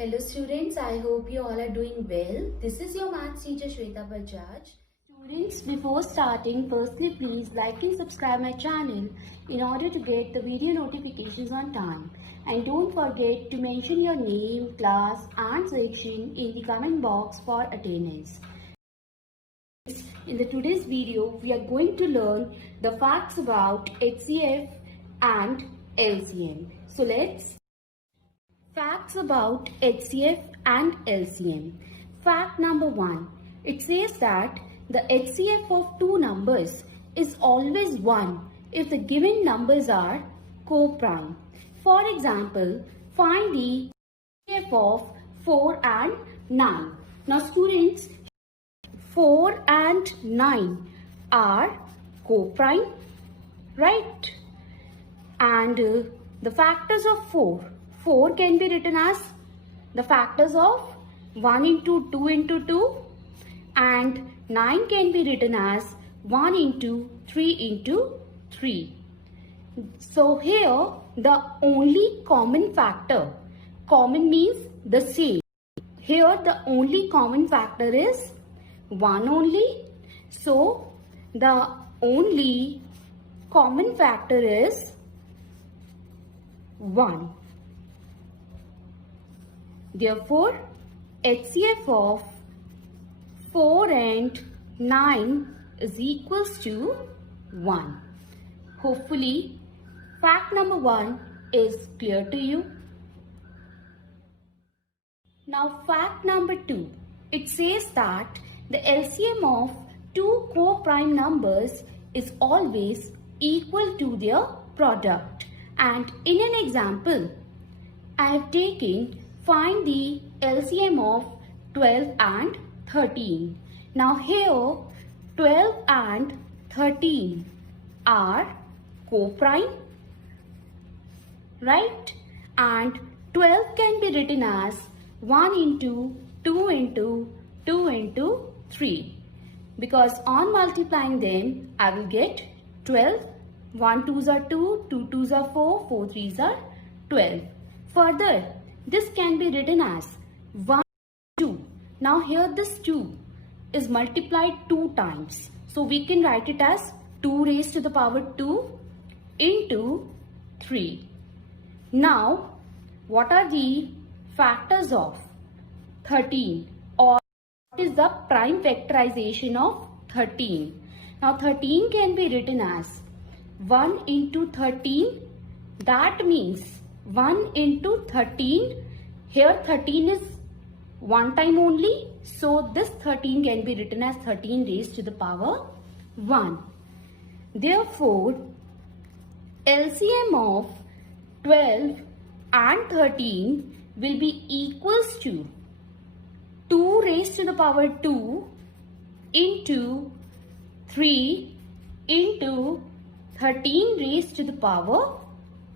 Hello students, I hope you all are doing well. This is your maths teacher Shweta Bajaj. Students, before starting, firstly please like and subscribe my channel in order to get the video notifications on time. And don't forget to mention your name, class and section in the comment box for attendance. In today's video, we are going to learn the facts about HCF and LCM. So let's facts about HCF and LCM. Fact number 1. It says that the HCF of two numbers is always 1 if the given numbers are co-prime. For example, find the HCF of 4 and 9. Now students, 4 and 9 are co-prime, right? And the factors of 4 can be written as the factors of 1 into 2 into 2, and 9 can be written as 1 into 3 into 3. So here the only common factor, common means the same. Here the only common factor is 1 only. So the only common factor is 1. Therefore, HCF of 4 and 9 is equals to 1. Hopefully, fact number 1 is clear to you. Now, fact number 2. It says that the LCM of two co-prime numbers is always equal to their product. And in an example, I have taken find the LCM of 12 and 13. Now here 12 and 13 are co-prime, right? And 12 can be written as 1 into 2 into 2 into 3. Because on multiplying them, I will get 12. 1 2s are 2, 2 2s are 4, 4 3s are 12. Further, this can be written as 1, 2. Now here this 2 is multiplied 2 times. So we can write it as 2 raised to the power 2 into 3. Now, what are the factors of 13, or what is the prime factorization of 13? Now 13 can be written as 1 into 13. That means 1 into 13. Here 13 is one time only. So this 13 can be written as 13 raised to the power 1. Therefore, LCM of 12 and 13 will be equals to 2 raised to the power 2 into 3 into 13 raised to the power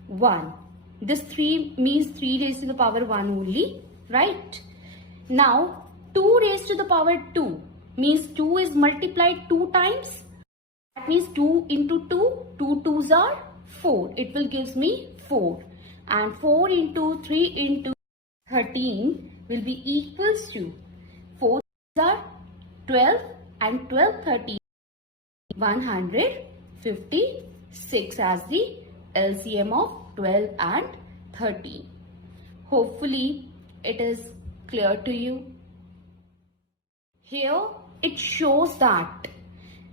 1. This 3 means 3 raised to the power 1 only, right? Now 2 raised to the power 2 means 2 is multiplied 2 times. That means 2 into 2, 2 2s are 4. It will give me 4. And 4 into 3 into 13 will be equals to 4 are 12 and 12 13 156 as the LCM of 12 and 13. Hopefully it is clear to you. Here it shows that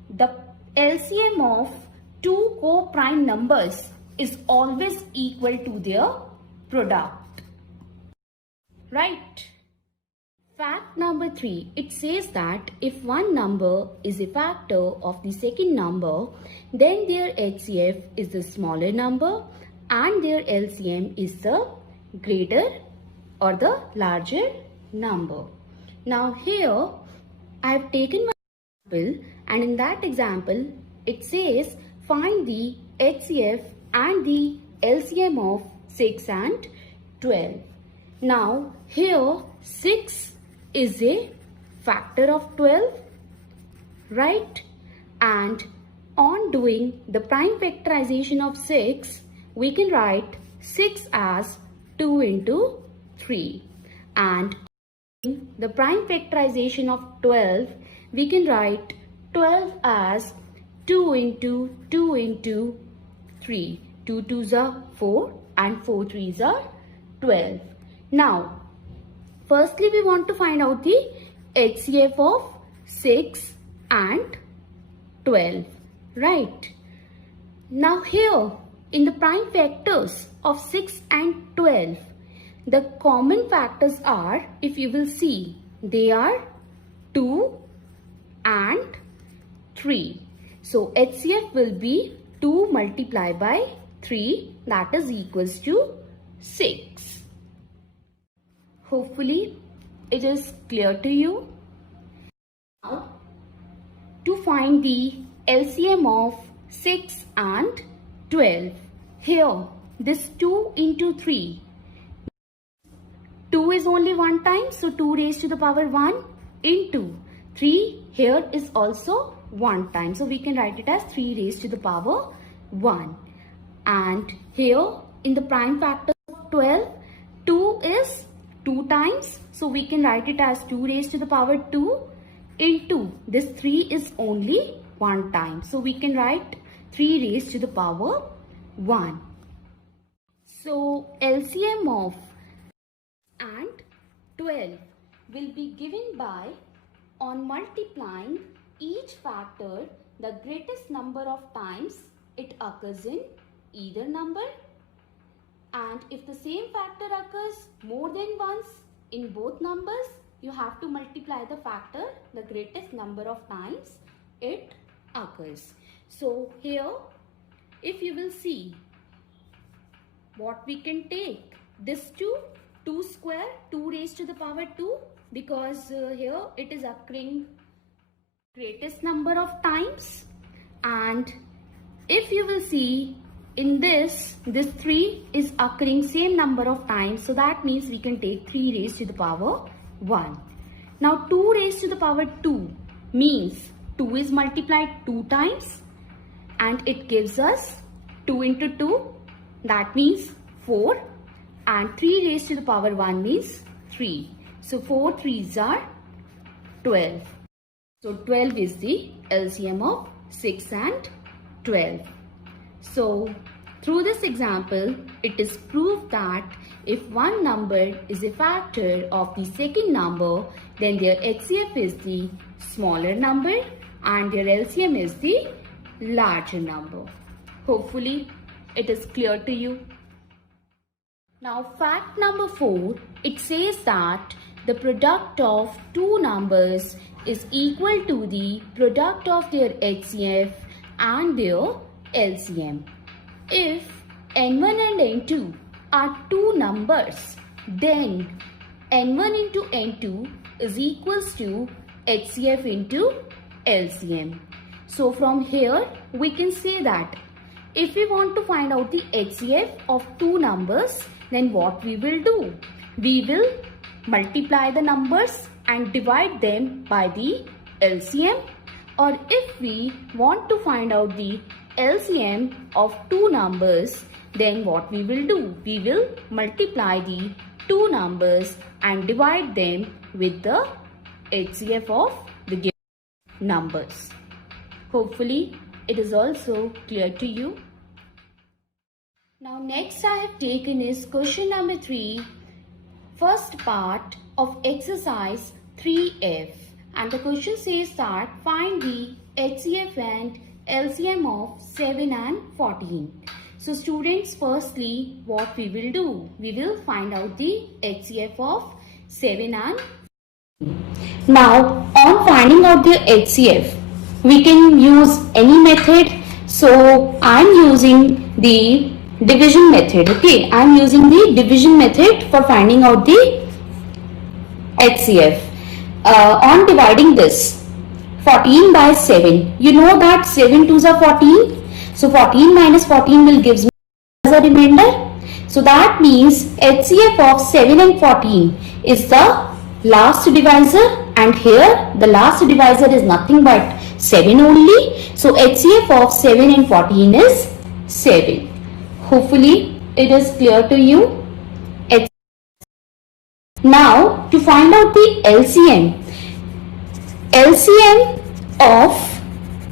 the LCM of two co-prime numbers is always equal to their product, right? Fact number 3. It says that if one number is a factor of the second number, then their HCF is the smaller number and their LCM is the greater or the larger number. Now here I have taken my example, and in that example it says find the HCF and the LCM of 6 and 12. Now here 6 is a factor of 12, right? And on doing the prime factorization of 6, we can write 6 as 2 into 3. And the prime factorization of 12, we can write 12 as 2 into 2 into 3. 2 2s are 4 and 4 3s are 12. Now, firstly we want to find out the HCF of 6 and 12, right? Now here in the prime factors of 6 and 12, the common factors are, if you will see, they are 2 and 3. So HCF will be 2 multiplied by 3, that is equals to 6. Hopefully it is clear to you. Now to find the LCM of 6 and 12, here this 2 into 3, 2 is only one time, so 2 raised to the power 1 into 3 here is also one time, so we can write it as 3 raised to the power 1. And here in the prime factor of 12, 2 is 2 times, so we can write it as 2 raised to the power 2 into this 3 is only one time, so we can write 3 raised to the power 1. So LCM of and 12 will be given by, on multiplying each factor, the greatest number of times it occurs in either number, and if the same factor occurs more than once in both numbers, you have to multiply the factor the greatest number of times it occurs. So here if you will see what we can take, this 2 square, 2 raised to the power 2, because here it is occurring greatest number of times, and if you will see in this 3 is occurring same number of times, so that means we can take 3 raised to the power 1. Now 2 raised to the power 2 means 2 is multiplied 2 times and it gives us 2 into 2, that means 4, and 3 raised to the power 1 means 3. So 4 3s are 12. So 12 is the LCM of 6 and 12. So through this example, it is proved that if one number is a factor of the second number, then their HCF is the smaller number and their LCM is the larger number. Hopefully it is clear to you. Now fact number 4, it says that the product of two numbers is equal to the product of their HCF and their LCM. If n1 and n2 are two numbers, then n1 into n2 is equals to HCF into LCM. So from here we can say that if we want to find out the HCF of two numbers, then what we will do? We will multiply the numbers and divide them by the LCM, or if we want to find out the LCM of two numbers, then what we will do? We will multiply the two numbers and divide them with the HCF of the given numbers. Hopefully it is also clear to you. Now next I have taken is question number 3, first part of exercise 3F, and the question says that find the HCF and LCM of 7 and 14. So students, firstly what we will do? We will find out the HCF of 7 and 14. Now on finding out the HCF, we can use any method. So I am using the division method. Okay, I am using the division method for finding out the HCF. On dividing this 14 by 7, you know that 7 2s are 14. So 14 minus 14 will give me as a remainder. So that means HCF of 7 and 14 is the last divisor, and here the last divisor is nothing but 7 only. So HCF of 7 and 14 is 7. Hopefully it is clear to you. Now to find out the LCM of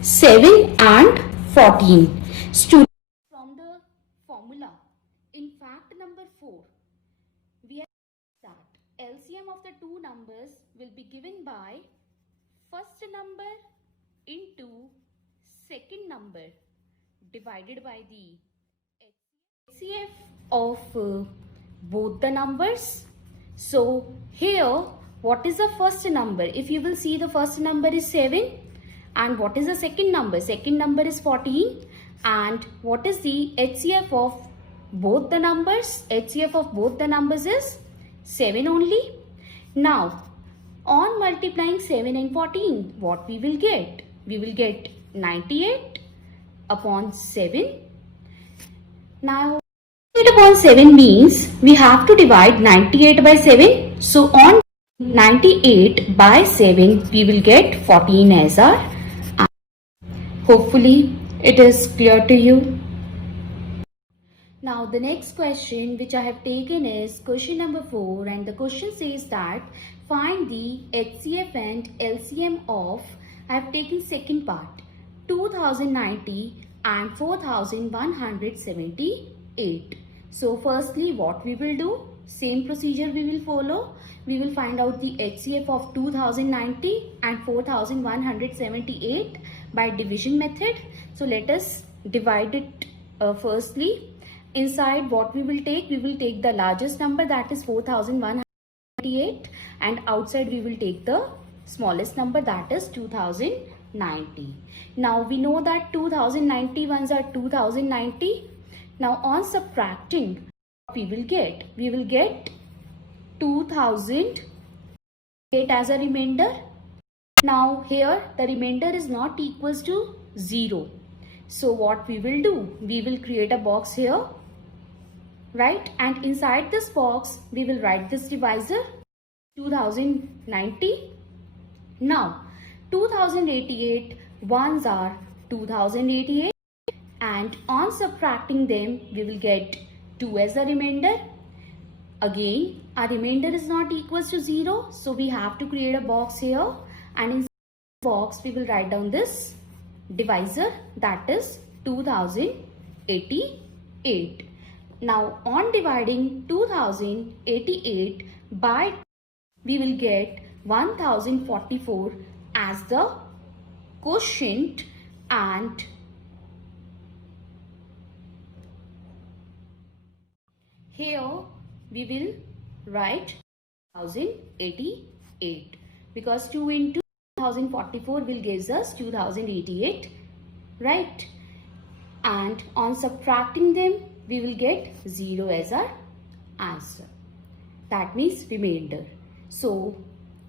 7 and 14. Students, from the formula in fact number 4, we have that LCM of the two numbers will be given by first number into second number divided by the HCF of both the numbers. So here, what is the first number? If you will see, the first number is 7, and what is the second number? Second number is 14, and what is the HCF of both the numbers? HCF of both the numbers is 7 only. Now, on multiplying 7 and 14, what we will get? We will get 98 upon 7. Now, 98 upon 7 means we have to divide 98 by 7. So, on 98 by 7, we will get 14 as our answer. Hopefully, it is clear to you. Now, the next question which I have taken is question number 4, and the question says that find the HCF and LCM of, I have taken second part, 2090 and 4178. So firstly, what we will do? Same procedure we will follow. We will find out the HCF of 2090 and 4178 by division method. So let us divide it firstly. Inside, what we will take the largest number, that is 4178, and outside we will take the smallest number, that is 2090. Now we know that 2090 ones are 2090. Now on subtracting, we will get 2008 as a remainder. Now here the remainder is not equals to 0. So what we will do? We will create a box here, right? And inside this box, we will write this divisor, 2090. Now, 2088 ones are 2088, and on subtracting them, we will get 2 as a remainder. Again, our remainder is not equals to 0, so we have to create a box here, and in the box, we will write down this divisor, that is 2088. Now on dividing 2088 by, we will get 1044 as the quotient, and here we will write 1088 because 2 into 1044 will gives us 2088, right? And on subtracting them, we will get 0 as our answer. That means remainder. So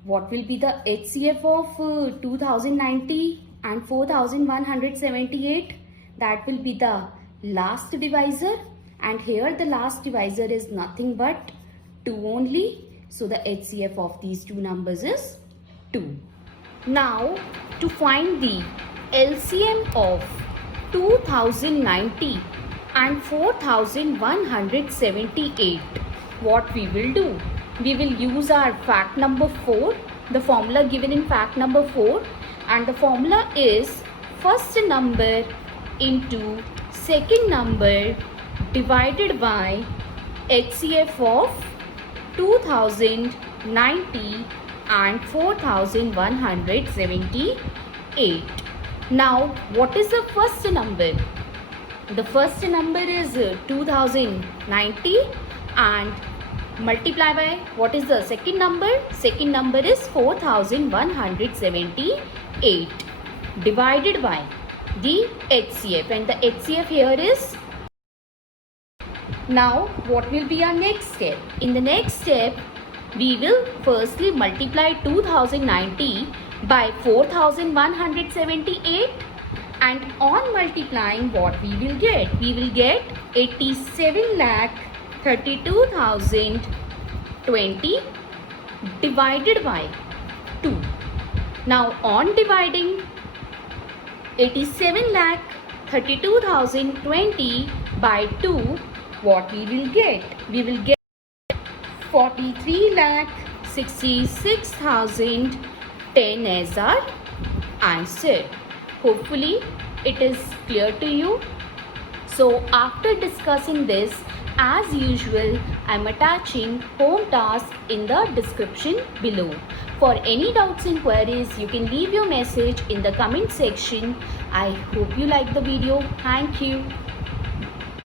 what will be the HCF of 2090 and 4178? That will be the last divisor, and here the last divisor is nothing but 2 only. So the HCF of these two numbers is 2. Now to find the LCM of 2090 and 4178, what we will do? We will use our fact number 4, the formula given in fact number 4, and the formula is first number into second number divided by HCF of 2090 and 4178. Now, what is the first number? The first number is 2090, and multiply by, what is the second number? Second number is 4178 divided by the HCF, and the HCF here is. Now what will be our next step? In the next step, we will firstly multiply 2090 by 4178, and on multiplying, what we will get? We will get 87,32,020 divided by 2. Now on dividing 87,32,020 by 2, what we will get? We will get 43,66,010 as our answer. Hopefully it is clear to you. So after discussing this, as usual, I am attaching home task in the description below. For any doubts and queries, you can leave your message in the comment section. I hope you like the video. Thank you.